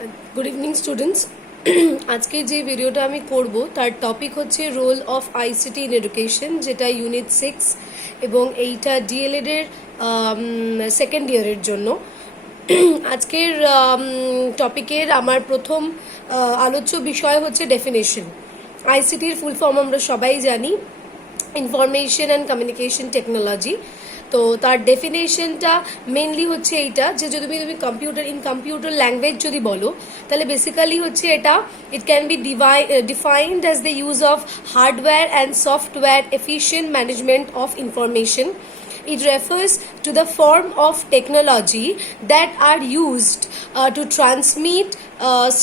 Good evening students. आज के जे ভিডিওটা আমি করব তার টপিক হচ্ছে role of ICT in education, যেটা ইউনিট 6 এবং এইটা ডিএলএড এর সেকেন্ড ইয়ারের জন্য। আজকের টপিকের আমার প্রথম আলোচ্য বিষয় হচ্ছে ডেফিনেশন। আইসিটির ফুল ফর্ম আমরা সবাই জানি, ইনফরমেশন অ্যান্ড কমিউনিকেশন টেকনোলজি। তো তার ডেফিনেশনটা মেনলি হচ্ছে এইটা যে যদি তুমি কম্পিউটার ল্যাঙ্গুয়েজ যদি বলো তাহলে বেসিক্যালি হচ্ছে এটা ইট can B defined as the use of hardware and software efficient management of information. It refers to the form of technology that are used to transmit,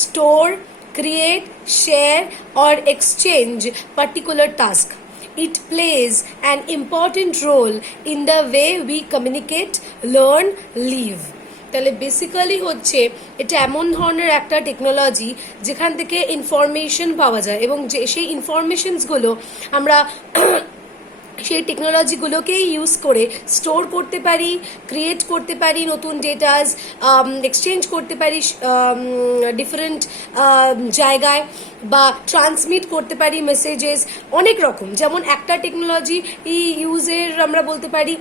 store, create, share or exchange particular task. It plays an important role in the way we communicate, learn, live. তাহলে basically হচ্ছে এটা এমন ধরনের একটা technology যেখান থেকে information পাওয়া যায় এবং যে সেই ইনফরমেশনসগুলো আমরা সেই টেকনোলজিগুলোকেই ইউজ করে স্টোর করতে পারি, ক্রিয়েট করতে পারি নতুন ডেটাস, এক্সচেঞ্জ করতে পারি ডিফারেন্ট জায়গায়, বা ট্রান্সমিট করতে পারি মেসেজেস, অনেক রকম। যেমন একটা টেকনোলজি ইউজের আমরা বলতে পারি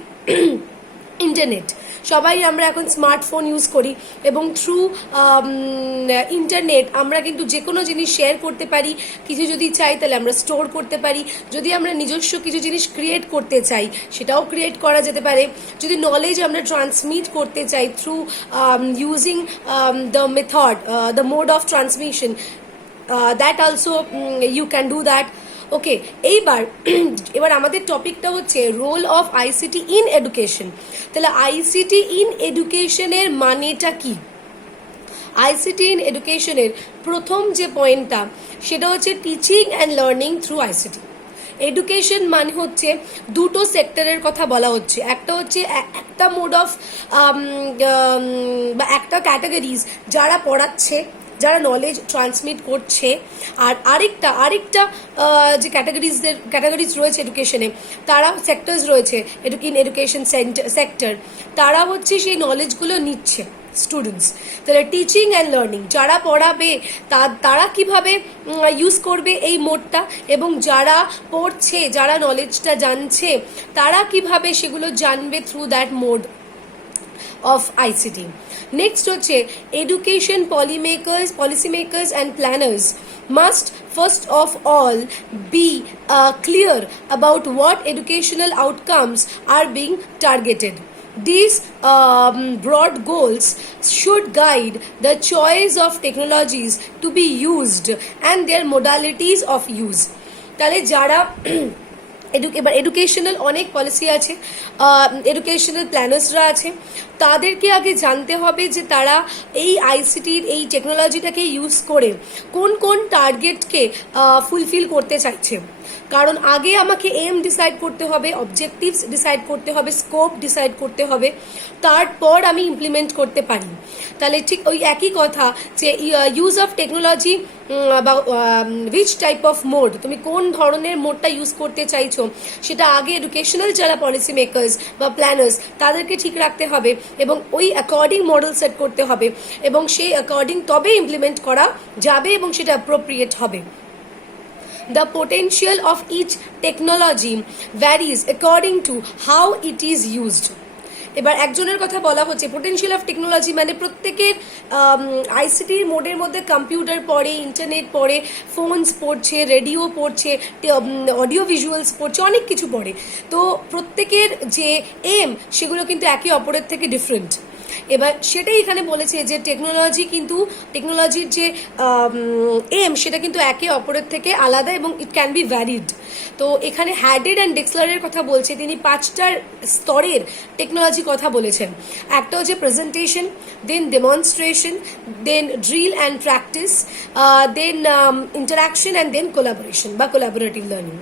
ইন্টারনেট। সবাই আমরা এখন স্মার্টফোন ইউজ করি এবং থ্রু ইন্টারনেট আমরা কিন্তু যে কোনো জিনিস শেয়ার করতে পারি। কিছু যদি চাই তাহলে আমরা স্টোর করতে পারি। যদি আমরা নিজস্ব কিছু জিনিস ক্রিয়েট করতে চাই সেটাও ক্রিয়েট করা যেতে পারে। যদি নলেজ আমরা ট্রান্সমিট করতে চাই through using the method, the mode of transmission, that also you can do that. Okay, এবার আমাদের টপিকটা হচ্ছে role of ICT in education. তাহলে আইসিটি ইন এডুকেশনের মানেটা কি? আইসিটি ইন এডুকেশনের প্রথম যে পয়েন্টটা সেটা হচ্ছে teaching and learning through ICT. Education মানে হচ্ছে দুটো সেক্টরের কথা বলা হচ্ছে। একটা হচ্ছে একটা মোড অফ বা একটা ক্যাটাগরিজ যারা পড়াচ্ছে, যারা নলেজ ট্রান্সমিট করছে, আর আরেকটা যে ক্যাটাগরিজ রয়েছে এডুকেশনে, তারা সেক্টরস রয়েছে এডুকেশন সেক্টর, তারা হচ্ছে সেই নলেজগুলো নিচ্ছে স্টুডেন্টস। তাহলে টিচিং অ্যান্ড লার্নিং, যারা পড়াবে তারা কিভাবে ইউজ করবে এই মোডটা, এবং যারা পড়ছে, যারা নলেজটা জানছে, তারা কিভাবে সেগুলো জানবে through that mode of ICT. Next হচ্ছে education policy makers and planners must first of all be clear about what educational outcomes are being targeted. These broad goals should guide the choice of technologies to be used and their modalities of use. তাহলে যারা এবার educational অনেক policy আছে, educational প্ল্যানার্সরা আছে, তাদেরকে আগে জানতে হবে যে তারা এই আইসিটির এই টেকনোলজিটাকে ইউজ করে কোন কোন টার্গেটকে ফুলফিল করতে চাইছে। কারণ আগে আমাকে এম ডিসাইড করতে হবে, অবজেক্টিভস ডিসাইড করতে হবে, স্কোপ ডিসাইড করতে হবে, তারপর আমি ইমপ্লিমেন্ট করতে পারি। তাহলে ঠিক ওই একই কথা যে ইউজ অফ টেকনোলজি বা উইচ টাইপ অফ মোড, তুমি কোন ধরনের মোডটা ইউজ করতে চাইছো সেটা আগে এডুকেশনাল যারা পলিসি মেকার্স বা প্ল্যানার্স তাদেরকে ঠিক রাখতে হবে এবং ওই অ্যাকর্ডিং মডেল সেট করতে হবে এবং সেই অ্যাকর্ডিং তবে ইমপ্লিমেন্ট করা যাবে এবং সেটা অ্যাপ্রোপ্রিয়েট হবে। The potential of each technology varies according to how it is used. এবার একজনের কথা বলা হচ্ছে পোটেনশিয়াল অফ টেকনোলজি, মানে প্রত্যেকের আইসিটির মোডের মধ্যে কম্পিউটার পড়ে, ইন্টারনেট পড়ে, ফোনস পড়ছে, রেডিও পড়ছে, অডিও ভিজুয়ালস পড়ছে, অনেক কিছু পড়ে। তো প্রত্যেকের যে এম সেগুলো কিন্তু একে অপরের থেকে ডিফারেন্ট। এবার সেটাই এখানে বলেছে যে টেকনোলজির যে এম সেটা কিন্তু একে অপরের থেকে আলাদা এবং ইট ক্যান বি ভ্যারিড। তো এখানে হ্যাডেড অ্যান্ড ডেক্সলারের কথা বলছে, তিনি 5টা স্তরের টেকনোলজি কথা বলেছেন। একটা হচ্ছে presentation, then demonstration, then drill and practice, then interaction and then collaboration বা কোলাবোরেটিভ লার্নিং।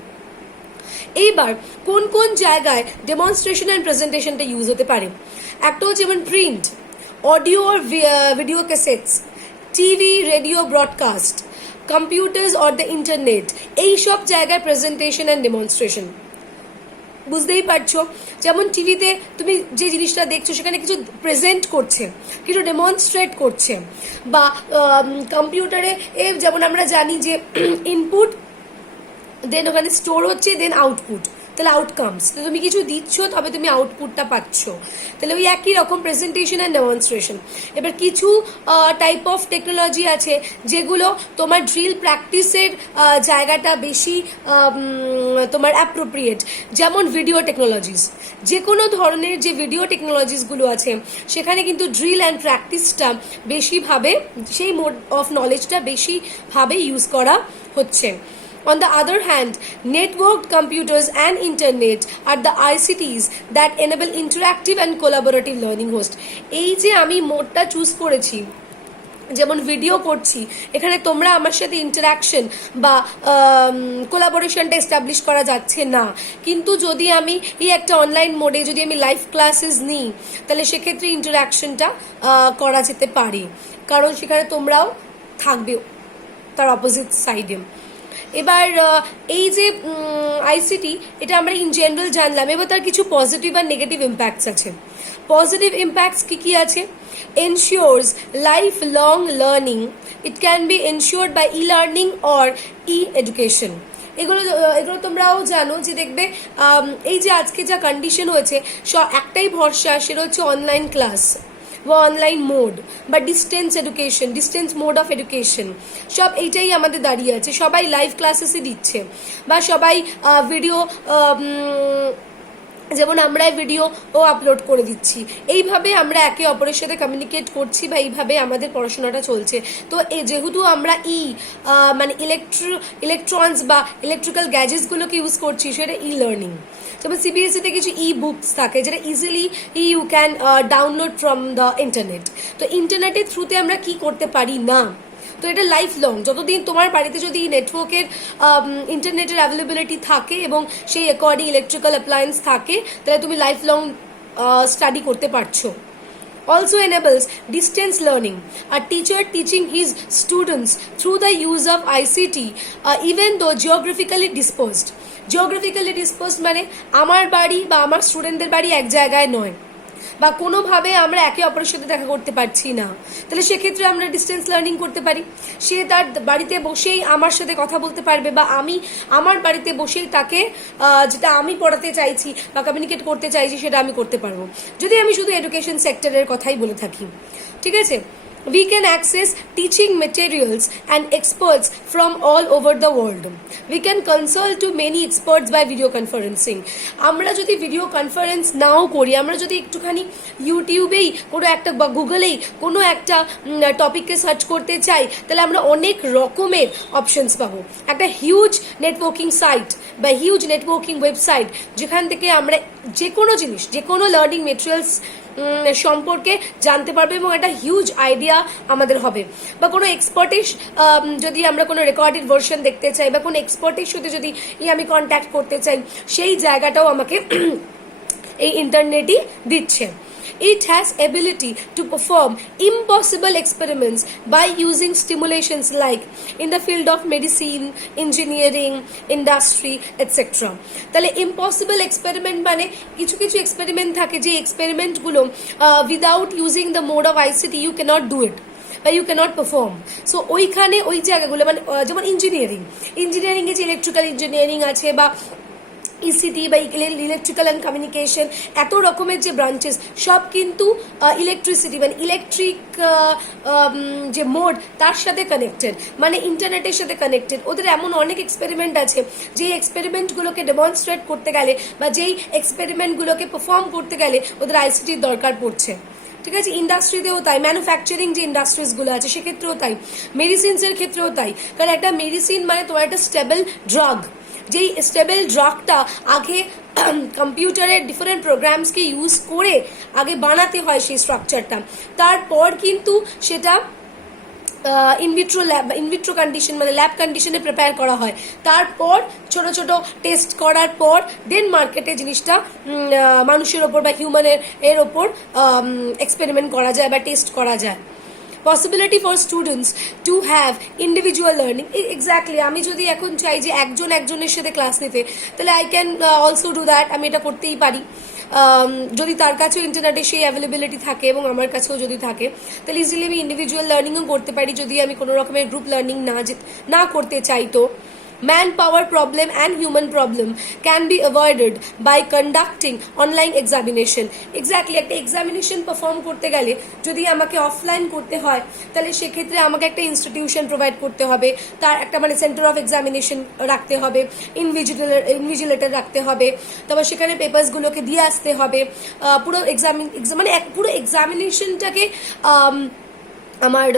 এইবার কোন কোন জায়গায় ডেমনস্ট্রেশন অ্যান্ড প্রেজেন্টেশনটা ইউজ হতে পারে? একটা হচ্ছে যেমন প্রিন্ট, অডিও আর video cassettes, TV, radio broadcast, computers or the internet, এইসব জায়গায় প্রেজেন্টেশন অ্যান্ড ডেমনস্ট্রেশন। বুঝতেই পারছো, যেমন টিভিতে তুমি যে জিনিসটা দেখছো সেখানে কিছু প্রেজেন্ট করছে, কিছু ডেমনস্ট্রেট করছে, বা কম্পিউটারে যেমন আমরা জানি যে ইনপুট দেন ওখানে স্টোর হচ্ছে, দেন আউটপুট, তাহলে আউটকামস, তো তুমি কিছু দিচ্ছ তবে তুমি আউটপুটটা পাচ্ছ, তাহলে ওই একই রকম প্রেজেন্টেশন অ্যান্ড ডেমনস্ট্রেশন। এবার কিছু টাইপ অফ টেকনোলজি আছে যেগুলো তোমার ড্রিল প্র্যাকটিসের জায়গাটা বেশি তোমার অ্যাপ্রোপ্রিয়েট, যেমন ভিডিও টেকনোলজিস। যে কোনো ধরনের যে ভিডিও টেকনোলজিসগুলো আছে সেখানে কিন্তু ড্রিল অ্যান্ড প্র্যাকটিসটা বেশিভাবে, সেই মোড অফ নলেজটা বেশিভাবে ইউজ করা হচ্ছে। On the other hand, networked computers and internet are the ICTs that enable interactive and collaborative learning host. এই যে আমি মোডটা চুজ করেছি, যেমন ভিডিও করছি, এখানে তোমরা আমার সাথে ইন্টারাকশন বা কোলাবোরেশনটা এস্টাবলিশ করা যাচ্ছে না, কিন্তু যদি আমি এই একটা অনলাইন মোডে যদি আমি লাইভ ক্লাসেস নিই তাহলে সেক্ষেত্রে ইন্টারাকশনটা করা যেতে পারে, কারণ সেখানে তোমরাও থাকবে তার অপোজিট সাইডে। এবার এই যে আইসিটি, এটা আমরা ইন জেনারেল জানলাম, এবার তার কিছু পজিটিভ আর নেগেটিভ ইম্প্যাক্টস আছে। পজিটিভ ইম্প্যাক্টস কি আছে? Ensures life long learning, it can be ensured by e learning or e education. এগুলো তোমরাও জানো যে দেখবে এই যে আজকে যা কন্ডিশন হয়েছে, একটাই ভরসা, সেটা হচ্ছে অনলাইন ক্লাস বা অনলাইন মোড বা distance education, distance mode of education, সব এইটাই আমাদের দাঁড়িয়ে আছে। সবাই লাইভ ক্লাসেসই দিচ্ছে বা সবাই ভিডিও, যেমন আমরা ভিডিও আপলোড করে দিচ্ছি, এইভাবে আমরা একে অপরের সাথে কমিউনিকেট করছি বা এইভাবে আমাদের পড়াশোনাটা চলছে। তো যেহেতু আমরা মানে ইলেকট্রনস বা ইলেকট্রিক্যাল গ্যাজেটসগুলোকে ইউজ করছি, সেটা ই লার্নিং। যেমন সিবিএসইতে কিছু ই বুকস থাকে যেটা easily you can download from the internet. তো ইন্টারনেটের থ্রুতে আমরা কি করতে পারি না, তো এটা লাইফ লং, যতদিন তোমার বাড়িতে যদি নেটওয়ার্কের ইন্টারনেটের অ্যাভেলেবিলিটি থাকে এবং সেই অ্যাকর্ডিং ইলেকট্রিক্যাল অ্যাপ্লায়েন্স থাকে, তাহলে তুমি লাইফ লং স্টাডি করতে পারছো। Also enables distance learning, a teacher teaching his students through the use of ICT, even though geographically dispersed. Geographically dispersed মানে আমার বাড়ি বা আমার স্টুডেন্টদের বাড়ি এক জায়গায় নয়, বা কোনোভাবে আমরা একে অপরের সাথে দেখা করতে পারছি না, তাহলে সেক্ষেত্রে আমরা ডিস্টেন্স লার্নিং করতে পারি। সে তার বাড়িতে বসেই আমার সাথে কথা বলতে পারবে, বা আমি আমার বাড়িতে বসেই তাকে যেটা আমি পড়াতে চাইছি বা কমিউনিকেট করতে চাইছি সেটা আমি করতে পারবো, যদি আমি শুধু এডুকেশন সেক্টরের কথাই বলে থাকি। ঠিক আছে, we can access teaching materials and experts from all over the world. We can consult to many experts by video conferencing. আমরা যদি ভিডিও কনফারেন্স নাও করি, আমরা যদি একটুখানি ইউটিউবেই কোনো একটা বা গুগলেই কোনো একটা টপিককে সার্চ করতে চাই, তাহলে আমরা অনেক রকমের অপশনস পাবো। একটা হিউজ নেটওয়ার্কিং সাইট বা হিউজ নেটওয়ার্কিং ওয়েবসাইট, যেখান থেকে আমরা যে কোনো জিনিস, যে কোনো লার্নিং মেটেরিয়ালস সম্পর্কে জানতে পারবো এবং একটা হিউজ আইডিয়া আমাদের হবে। বা কোনো এক্সপার্টের যদি আমরা কোনো রেকর্ডেড ভার্সন দেখতে চাই বা কোনো এক্সপার্টের সাথে যদি আমি কন্ট্যাক্ট করতে চাই, সেই জায়গাটাও আমাকে এই ইন্টারনেটই দিচ্ছে। It has ability to perform impossible experiments by using stimulations like in the field of medicine, engineering, industry, etc. তাহলে impossible experiment মানে কিছু কিছু এক্সপেরিমেন্ট থাকে যে এক্সপেরিমেন্টগুলো without using the mode of ICT you cannot do it বা you cannot perform. So ওইখানে ওই জায়গাগুলো মানে যেমন ইঞ্জিনিয়ারিংয়ে যে ইলেকট্রিক্যাল ইঞ্জিনিয়ারিং আছে বা ইসিটি বা ইলেকট্রিক্যাল অ্যান্ড কমিউনিকেশন, এত রকমের যে ব্রাঞ্চেস, সব কিন্তু ইলেকট্রিসিটি মানে ইলেকট্রিক যে মোড তার সাথে কানেক্টেড, মানে ইন্টারনেটের সাথে কানেক্টেড। ওদের এমন অনেক এক্সপেরিমেন্ট আছে যে এক্সপেরিমেন্টগুলোকে ডেমনস্ট্রেট করতে গেলে বা যেই এক্সপেরিমেন্টগুলোকে পারফর্ম করতে গেলে ওদের আইসিটির দরকার পড়ছে। ঠিক আছে, ইন্ডাস্ট্রিতেও তাই, ম্যানুফ্যাকচারিং যে ইন্ডাস্ট্রিজগুলো আছে সেক্ষেত্রেও তাই, মেডিসিনসের ক্ষেত্রেও তাই। কারণ একটা মেডিসিন মানে তোমার একটা স্টেবল ড্রাগ, যেই স্টেবল ড্রাগটা আগে কম্পিউটারের ডিফারেন্ট প্রোগ্রামসকে ইউজ করে আগে বানাতে হয় সেই স্ট্রাকচারটা, তারপর কিন্তু সেটা ইনভিট্রো কন্ডিশন মানে ল্যাব কন্ডিশনে প্রিপেয়ার করা হয়, তারপর ছোট ছোট টেস্ট করার পর দেন মার্কেটে জিনিসটা মানুষের ওপর বা হিউম্যানের ওপর এক্সপেরিমেন্ট করা যায় বা টেস্ট করা যায়। Possibility for students to have individual learning. Exactly, আমি যদি এখন চাই যে একজনের সাথে ক্লাস নিতে, তাহলে I can also do that, আমি এটা করতেই পারি। যদি তার কাছেও ইন্টারনেটে সেই অ্যাভেলেবিলিটি থাকে এবং আমার কাছেও যদি থাকে, তাহলে ইজিলি আমি ইন্ডিভিজুয়াল লার্নিংও করতে পারি যদি আমি কোনো রকমের গ্রুপ লার্নিং না করতে চাই। তো manpower problem and human problem can be avoided by conducting online examination. Exactly, একটা এক্সামিনেশন পারফর্ম করতে গেলে যদি আমাকে অফলাইন করতে হয়, তাহলে সেক্ষেত্রে আমাকে একটা ইনস্টিটিউশন প্রোভাইড করতে হবে, তার একটা মানে সেন্টার অফ এক্সামিনেশন রাখতে হবে, ইনভিজিলেটর রাখতে হবে, তারপর সেখানে পেপারসগুলোকে দিয়ে আসতে হবে। পুরো পুরো এক্সামিনেশনটাকে আমার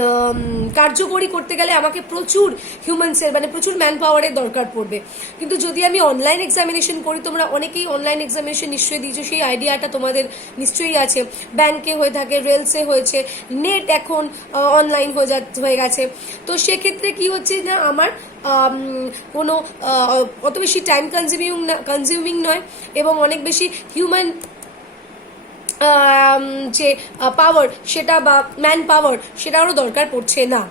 কার্যকরী করতে গেলে আমাকে প্রচুর হিউম্যানসের মানে প্রচুর ম্যান পাওয়ারের দরকার পড়বে। কিন্তু যদি আমি অনলাইন এক্সামিনেশন করি, তোমরা অনেকেই অনলাইন এক্সামিনেশন নিশ্চয়ই দিয়েছো, সেই আইডিয়াটা তোমাদের নিশ্চয়ই আছে। ব্যাংকে হয়ে থাকে, রেলসে হয়েছে, নেট এখন অনলাইন হয়ে গেছে। তো সেক্ষেত্রে কি হচ্ছে না, আমার কোনো অত বেশি টাইম কনজিউমিং নয় এবং অনেক বেশি হিউম্যান যে পাওয়ার সেটা বা ম্যান পাওয়ার সেটারও দরকার পড়ছে না।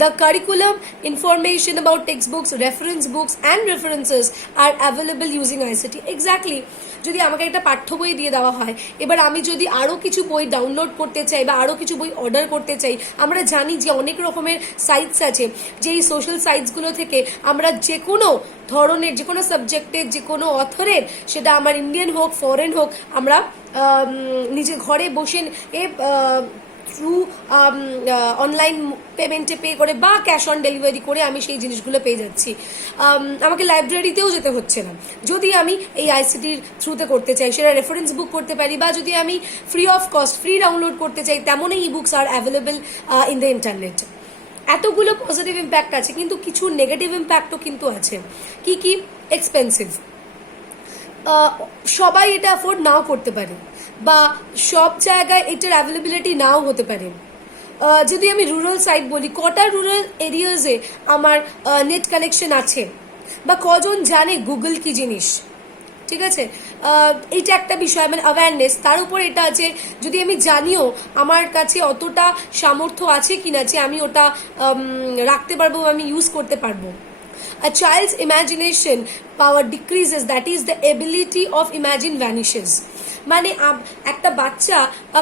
The curriculum, information about textbooks, reference books and references are available using ICT. Exactly. যদি আমাকে একটা পাঠ্য বই দিয়ে দেওয়া হয়, এবার আমি যদি আরও কিছু বই ডাউনলোড করতে চাই বা আরও কিছু বই অর্ডার করতে চাই, আমরা জানি যে অনেক রকমের সাইটস আছে, যে এই সোশ্যাল সাইটসগুলো থেকে আমরা যে কোনো ধরনের যে কোনো সাবজেক্টের যে কোনো অথরের, সেটা আমার ইন্ডিয়ান হোক ফরেন হোক, আমরা নিজে ঘরে বসে থ্রু অনলাইন পেমেন্টে পে করে বা ক্যাশ অন ডেলিভারি করে আমি সেই জিনিসগুলো পেয়ে যাচ্ছি। আমাকে লাইব্রেরিতেও যেতে হচ্ছে না যদি আমি এই আইসিটির থ্রুতে করতে চাই। সেটা রেফারেন্স বুক করতে পারি, বা যদি আমি free of cost free download করতে চাই, তেমনই ই books are available in the internet. এতগুলো পজিটিভ ইম্প্যাক্ট আছে, কিন্তু কিছু নেগেটিভ ইম্প্যাক্টও কিন্তু আছে। কি কি? এক্সপেন্সিভ, সবাই এটা অ্যাফোর্ড নাও করতে পারে, বা সব জায়গায় এটার অ্যাভেলেবিলিটি নাও হতে পারে। যদি আমি রুরাল সাইড বলি, কটা রুরাল এরিয়াজে আমার নেট কানেকশন আছে, বা কজন জানে গুগল কি জিনিস, ঠিক আছে? এইটা একটা বিষয়, মানে অ্যাওয়ারনেস। তার উপর এটা আছে, যদি আমি জানিও আমার কাছে অতটা সামর্থ্য আছে কিনা যে আমি ওটা রাখতে পারবো, আমি ইউজ করতে পারবো। A child's imagination power decreases, that is the ability of imagine vanishes. মানে একটা বাচ্চা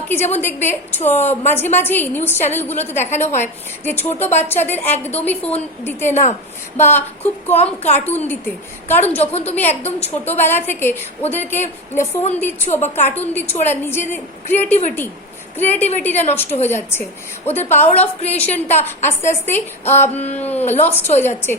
কি, যেমন দেখবে মাঝে মাঝেই নিউজ চ্যানেলগুলোতে দেখানো হয় যে ছোট বাচ্চাদের একদমই ফোন দিতে না, বা খুব কম কার্টুন দিতে। কারণ যখন তুমি একদম ছোটবেলা থেকে ওদেরকে ফোন দিচ্ছ বা কার্টুন দিচ্ছ, ওরা নিজেদের ক্রিয়েটিভিটিটা নষ্ট হয়ে যাচ্ছে, ওদের পাওয়ার অফ ক্রিয়েশনটা আস্তে আস্তে লস্ট হয়ে যাচ্ছে,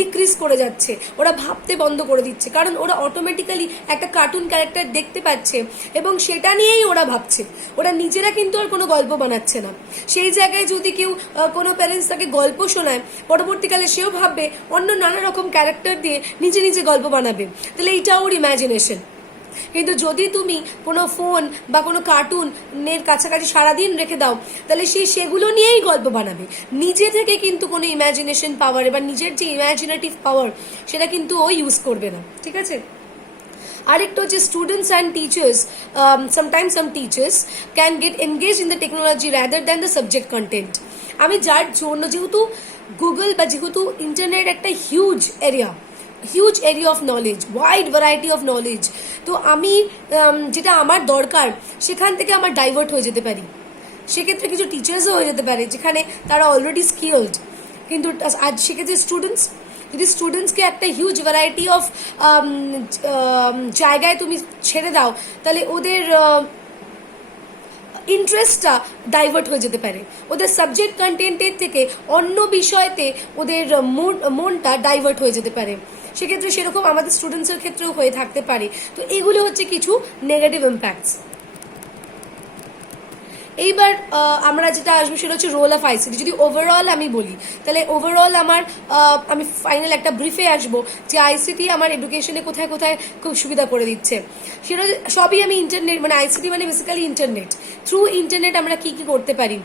ডিক্রিজ করে যাচ্ছে, ওরা ভাবতে বন্ধ করে দিচ্ছে। কারণ ওরা অটোমেটিক্যালি একটা কার্টুন ক্যারেক্টার দেখতে পাচ্ছে এবং সেটা নিয়েই ওরা ভাবছে, ওরা নিজেরা কিন্তু আর কোনো গল্প বানাচ্ছে না। সেই জায়গায় যদি কেউ কোনো প্যারেন্টস তাকে গল্প শোনায়, পরবর্তীকালে সেও ভাববে অন্য নানা রকম ক্যারেক্টার দিয়ে নিজে নিজে গল্প বানাবে, তাহলে এইটা ওর ইম্যাজিনেশন। কিন্তু যদি তুমি কোনো ফোন বা কোনো কার্টুনের কাছাকাছি সারাদিন রেখে দাও, তাহলে সেগুলো নিয়েই গল্প বানাবে, নিজে থেকে কিন্তু কোনো ইম্যাজিনেশন পাওয়ার বা নিজের যে ইম্যাজিনেটিভ পাওয়ার সেটা কিন্তু ও ইউজ করবে না, ঠিক আছে? আরেকটা হচ্ছে students and teachers, sometimes some teachers can get engage in the technology rather than the subject content. আমি যার জন্য, যেহেতু গুগল বা যেহেতু ইন্টারনেট একটা huge area of knowledge, wide variety of knowledge, তো আমি যেটা আমার দরকার সেখান থেকে আমার ডাইভার্ট হয়ে যেতে পারি। সেক্ষেত্রে কিছু টিচার্সও হয়ে যেতে পারে যেখানে তারা অলরেডি স্কিলড, কিন্তু আজ সেক্ষেত্রে যদি স্টুডেন্টসকে একটা হিউজ ভ্যারাইটি অফ জায়গায় তুমি ছেড়ে দাও, তাহলে ওদের ইন্টারেস্টটা ডাইভার্ট হয়ে যেতে পারে, ওদের সাবজেক্ট কন্টেন্টের থেকে অন্য বিষয়তে ওদের মনটা ডাইভার্ট হয়ে যেতে পারে। সেক্ষেত্রে সেরকম আমাদের স্টুডেন্টসের ক্ষেত্রেও হয়ে থাকতে পারে। তো এগুলো হচ্ছে কিছু নেগেটিভ ইম্প্যাক্টস। এইবার আমরা যেটা আসবো সেটা হচ্ছে রোল অফ আইসিটি। যদি ওভারঅল আমি বলি, তাহলে ওভারঅল আমি ফাইনাল একটা ব্রিফে আসবো যে আইসিটি আমার এডুকেশনে কোথায় কোথায় খুব সুবিধা করে দিচ্ছে। সেটা সবই আমি ইন্টারনেট, মানে আইসিটি মানে বেসিক্যালি ইন্টারনেট, থ্রু ইন্টারনেট আমরা কি কি করতে পারি।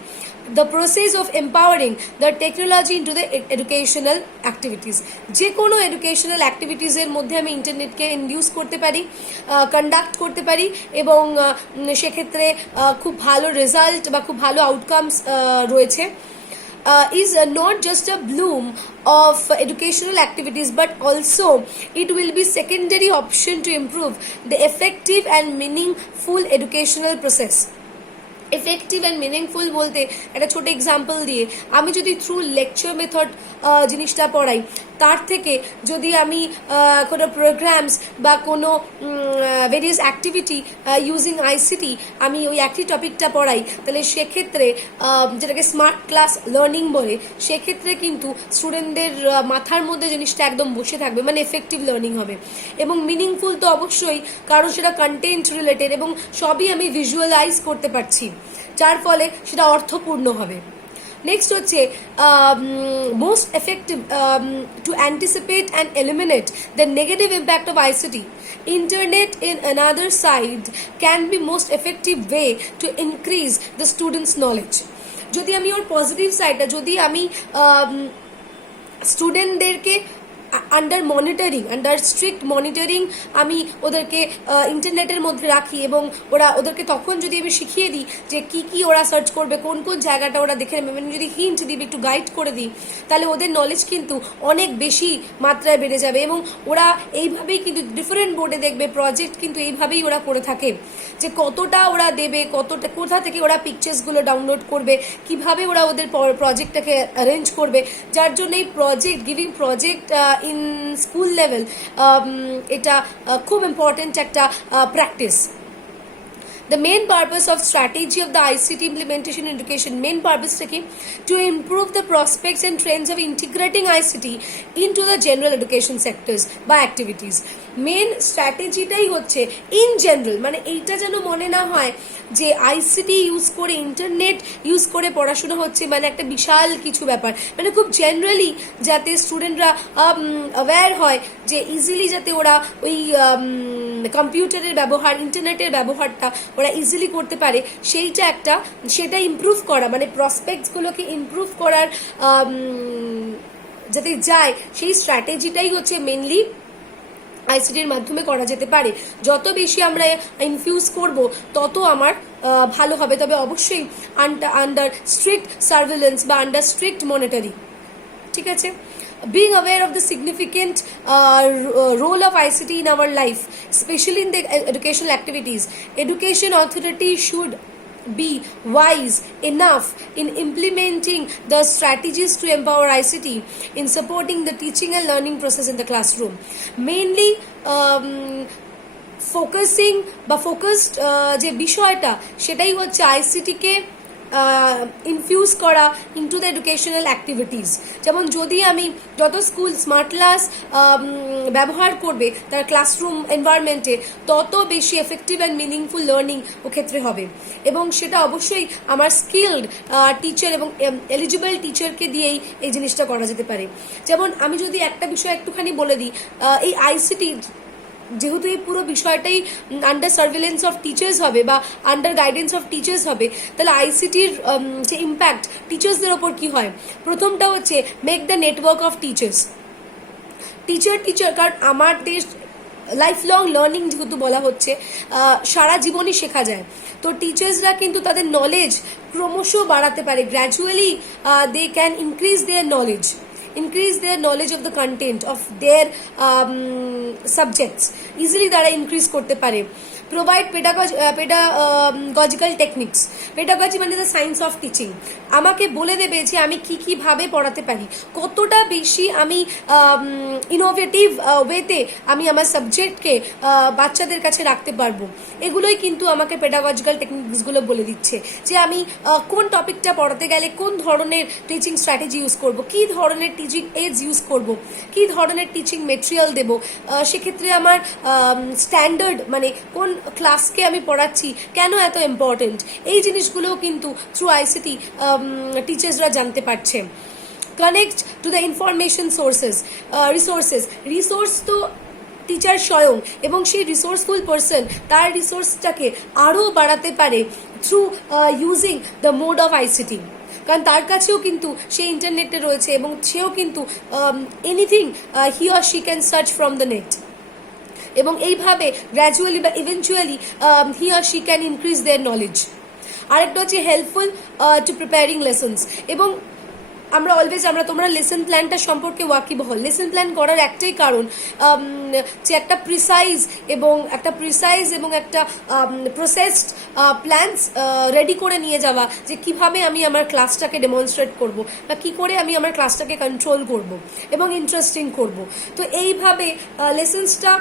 The process of empowering the technology into the educational activities, যে কোনো এডুকেশনাল অ্যাক্টিভিটিসের মধ্যে আমি ইন্টারনেটকে ইনডিউস করতে পারি, কন্ডাক্ট করতে পারি, এবং সেক্ষেত্রে খুব ভালো রেজাল্ট বা খুব ভালো আউটকামস রয়েছে। is not just a bloom of educational activities, but also it will be secondary option to improve the effective and meaningful educational process. Effective and meaningful বলতে একটা ছোট এক্সাম্পল দিয়ে, আমি যদি থ্রু লেকচার মেথড জিনিসটা পড়াই, তার থেকে যদি আমি কোনো প্রোগ্রামস বা কোনো ভেরিয়াস অ্যাক্টিভিটি ইউজিং আইসিটি আমি ওই একই টপিকটা পড়াই, তাহলে সেক্ষেত্রে যেটাকে স্মার্ট ক্লাস লার্নিং বলে, সেক্ষেত্রে কিন্তু স্টুডেন্টদের মাথার মধ্যে জিনিসটা একদম বসে থাকবে, মানে এফেক্টিভ লার্নিং হবে। এবং মিনিংফুল তো অবশ্যই, কারণ সেটা কন্টেন্ট রিলেটেড এবং সবই আমি ভিজুয়ালাইজ করতে পারছি, যার ফলে সেটা অর্থপূর্ণ হবে। নেক্সট হচ্ছে most effective to anticipate and eliminate the negative impact of ICT, internet in another side can be most effective way to increase the students knowledge. যদি আমি ওর পজিটিভ সাইডটা, যদি আমি স্টুডেন্টদেরকে আন্ডার স্ট্রিক্ট মনিটরিং আমি ওদেরকে ইন্টারনেটের মধ্যে রাখি, এবং ওদেরকে তখন যদি আমি শিখিয়ে দিই যে কি ওরা সার্চ করবে, কোন জায়গাটা ওরা দেখে নেবে, মানে যদি হিন্ট দিই, একটু গাইড করে দিই, তাহলে ওদের নলেজ কিন্তু অনেক বেশি মাত্রায় বেড়ে যাবে। এবং ওরা এইভাবেই কিন্তু ডিফারেন্ট বোর্ডে দেখবে প্রজেক্ট কিন্তু এইভাবেই ওরা করে থাকে, যে কতটা ওরা দেবে, কোথা থেকে ওরা পিকচার্সগুলো ডাউনলোড করবে, কিভাবে ওরা ওদের প্রজেক্টটাকে অ্যারেঞ্জ করবে, যার জন্য এই giving project in school level এটা খুব ইম্পর্টেন্ট একটা practice. The main purpose of strategy of the ICT implementation in education, main purpose taking to improve the prospects and trends of integrating ICT into the general education sectors by activities. Main স্ট্র্যাটেজিটাই হচ্ছে in general, মানে এইটা যেন মনে না হয় যে ICT use করে, ইন্টারনেট ইউজ করে পড়াশোনা হচ্ছে মানে একটা বিশাল কিছু ব্যাপার, মানে খুব জেনারেলি যাতে স্টুডেন্টরা অ্যাওয়্যার হয় যে ইজিলি যাতে ওরা ওই কম্পিউটারের ব্যবহার, ইন্টারনেটের ব্যবহারটা ওরা ইজিলি করতে পারে, সেটা ইমপ্রুভ করা, মানে প্রসপেক্টসগুলোকে ইমপ্রুভ করার যাতে যায়, সেই স্ট্র্যাটেজিটাই হচ্ছে মেনলি আইসিটির মাধ্যমে করা যেতে পারে। যত বেশি আমরা ইনফিউজ করব তত আমার ভালো হবে, তবে অবশ্যই আন্ডার স্ট্রিক্ট সার্ভেলেন্স বা আন্ডার স্ট্রিক্ট মনিটরিং। ঠিক আছে? Being aware of the significant role of ICT in our life, especially in the educational activities, education authority should be wise enough in implementing the strategies to empower ICT in supporting the teaching and learning process in the classroom. Mainly focused যে বিষয়টা সেটাই হচ্ছে আইসিটিকে infuse করা into the educational activities. যেমন যদি আমি যত school smart class ব্যবহার করবে তার ক্লাসরুম এনভায়রনমেন্টে, তত বেশি এফেক্টিভ অ্যান্ড মিনিংফুল লার্নিং ও ক্ষেত্রে হবে। এবং সেটা অবশ্যই আমার স্কিলড টিচার এবং এলিজিবল টিচারকে দিয়েই এই জিনিসটা করা যেতে পারে। যেমন আমি যদি একটা বিষয় একটুখানি বলে দিই, এই আইসিটি যেহেতু এই পুরো বিষয়টাই আন্ডার সার্ভেলেন্স অফ টিচার্স হবে বা আন্ডার গাইডেন্স অফ টিচার্স হবে, তাহলে আইসিটির যে ইম্প্যাক্ট টিচার্সদের ওপর কি হয়, প্রথমটা হচ্ছে make the network of teacher, কারণ আমার দেশ লাইফ লং লার্নিং যেহেতু বলা হচ্ছে, সারা জীবনই শেখা যায়, তো টিচার্সরা কিন্তু তাদের নলেজ ক্রমশ বাড়াতে পারে, gradually they can increase their knowledge of the content of their subjects, easily তারা ইনক্রিজ করতে পারে। প্রোভাইড পেডাগজিক্যাল টেকনিক্স, পেডাগজি মানে দ্য সায়েন্স অফ টিচিং, আমাকে বলে দেবে যে আমি কিভাবে পড়াতে পারি, কতটা বেশি আমি ইনোভেটিভ ওয়েতে আমি আমার সাবজেক্টকে বাচ্চাদের কাছে রাখতে পারবো। এগুলোই কিন্তু আমাকে পেডাগজিক্যাল টেকনিক্সগুলো বলে দিচ্ছে যে আমি কোন টপিকটা পড়াতে গেলে কোন ধরনের টিচিং স্ট্র্যাটেজি ইউজ করব, কী ধরনের টিচিং এইডস ইউজ করব, কী ধরনের টিচিং মেটেরিয়াল দেবো, সেক্ষেত্রে আমার স্ট্যান্ডার্ড মানে কোন ক্লাসকে আমি পড়াচ্ছি কেন এত ইম্পর্টেন্ট, এই জিনিসগুলোও কিন্তু থ্রু আইসিটি টিচার্সরা জানতে পারছে। Connect to the information resource তো টিচার স্বয়ং, এবং সেই রিসোর্সফুল পারসন তার রিসোর্সটাকে আরও বাড়াতে পারে through using the mode of ICT, কারণ তার কাছেও কিন্তু সে ইন্টারনেটে রয়েছে এবং সেও কিন্তু anything he or she can search from the net, এবং এইভাবে গ্র্যাজুয়ালি বা eventually he or she can increase their knowledge. আরেকটা হচ্ছে হেল্পফুল টু প্রিপেয়ারিং লেসন্স, এবং আমরা তোমরা লেসন প্ল্যানটা সম্পর্কে ওয়াকিবহল। লেসন প্ল্যান করার একটাই কারণ যে একটা প্রিসাইজ এবং একটা প্রসেসড প্ল্যানস রেডি করে নিয়ে যাওয়া, যে কিভাবে আমি আমার ক্লাসটাকে ডেমনস্ট্রেট করব বা কি করে আমি আমার ক্লাসটাকে কন্ট্রোল করব এবং ইন্টারেস্টিং করব। তো এইভাবে লেসন্সটা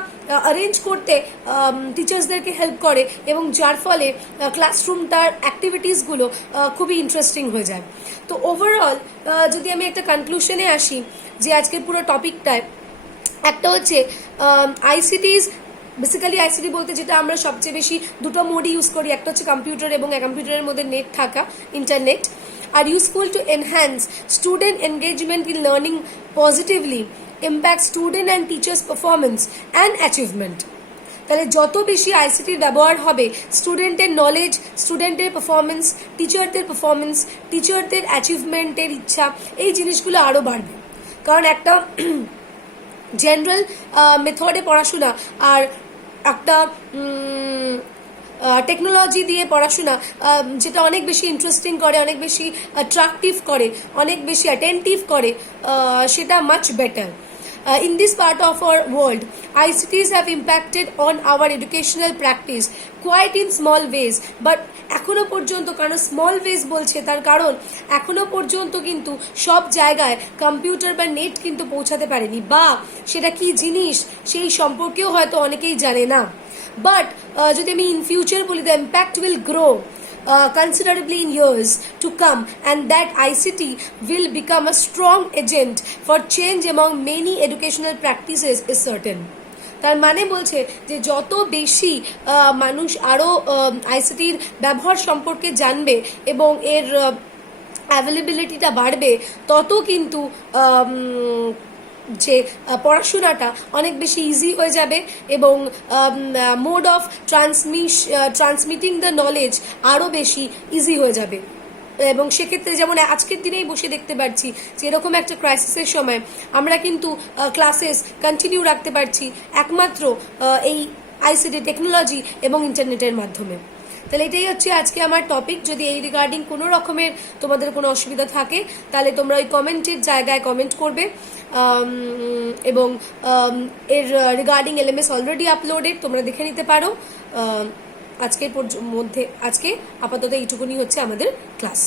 অ্যারেঞ্জ করতে টিচার্সদেরকে হেল্প করে এবং যার ফলে ক্লাসরুমটার অ্যাক্টিভিটিসগুলো খুবই ইন্টারেস্টিং হয়ে যায়। তো ওভারঅল যদি আমি একটা কনক্লুশনে আসি যে আজকের পুরো টপিকটায়, একটা হচ্ছে আইসিটিস, বেসিক্যালি আইসিটি বলতে যেটা আমরা সবচেয়ে বেশি দুটো মোডই ইউজ করি, একটা হচ্ছে কম্পিউটার এবং কম্পিউটারের মধ্যে নেট থাকা, ইন্টারনেট, আর useful to enhance student engagement in learning positively, impact student and teachers performance and achievement. তাহলে যত বেশি আইসিটির ব্যবহার হবে, স্টুডেন্টের নলেজ, স্টুডেন্টের পারফরমেন্স, টিচারদের পারফরমেন্স, টিচারদের অ্যাচিভমেন্টের ইচ্ছা, এই জিনিসগুলো আরও বাড়বে। কারণ একটা জেনারেল মেথডে পড়াশোনা আর একটা টেকনোলজি দিয়ে পড়াশোনা, যেটা অনেক বেশি ইন্টারেস্টিং করে, অনেক বেশি অ্যাট্রাকটিভ করে, অনেক বেশি অ্যাটেন্টিভ করে, সেটা much better. In this part of our world, ICTs have impacted on our educational practice quite in small ways, but এখনো পর্যন্ত, কারণ স্মল ওয়েজ বলছে তার কারণ এখনো পর্যন্ত কিন্তু সব জায়গায় কম্পিউটার বা নেট কিন্তু পৌঁছাতে পারেনি, বা সেটা কি জিনিস সেই সম্পর্কেও হয়তো অনেকেই জানে না। বাট যদি আমি ইন ফিউচার বলি, the impact will grow considerably in years to come, and that ICT will become a strong agent for change among many educational practices is certain. তার মানে বলছে যে যত বেশি মানুষ আরও আইসিটির ব্যবহার সম্পর্কে জানবে এবং এর অ্যাভেলেবিলিটিটা বাড়বে, তত কিন্তু যে পড়াশোনাটা অনেক বেশি ইজি হয়ে যাবে এবং mode of transmitting the knowledge আরও বেশি ইজি হয়ে যাবে। এবং সেক্ষেত্রে যেমন আজকের দিনেই বসে দেখতে পাচ্ছি যে এরকম একটা ক্রাইসিসের সময় আমরা কিন্তু ক্লাসেস কন্টিনিউ রাখতে পারছি একমাত্র এই আইসিটি টেকনোলজি এবং ইন্টারনেটের মাধ্যমে। তাহলে এটাই হচ্ছে আজকে আমার টপিক। যদি এই রিগার্ডিং কোনো রকমের তোমাদের কোনো অসুবিধা থাকে তাহলে তোমরা ওই কমেন্টের জায়গায় কমেন্ট করবে, এবং এর রিগার্ডিং এলএমএস অলরেডি আপলোডেড, তোমরা দেখে নিতে পারো। আজকে আপাতত এইটুকুনি হচ্ছে আমাদের ক্লাস।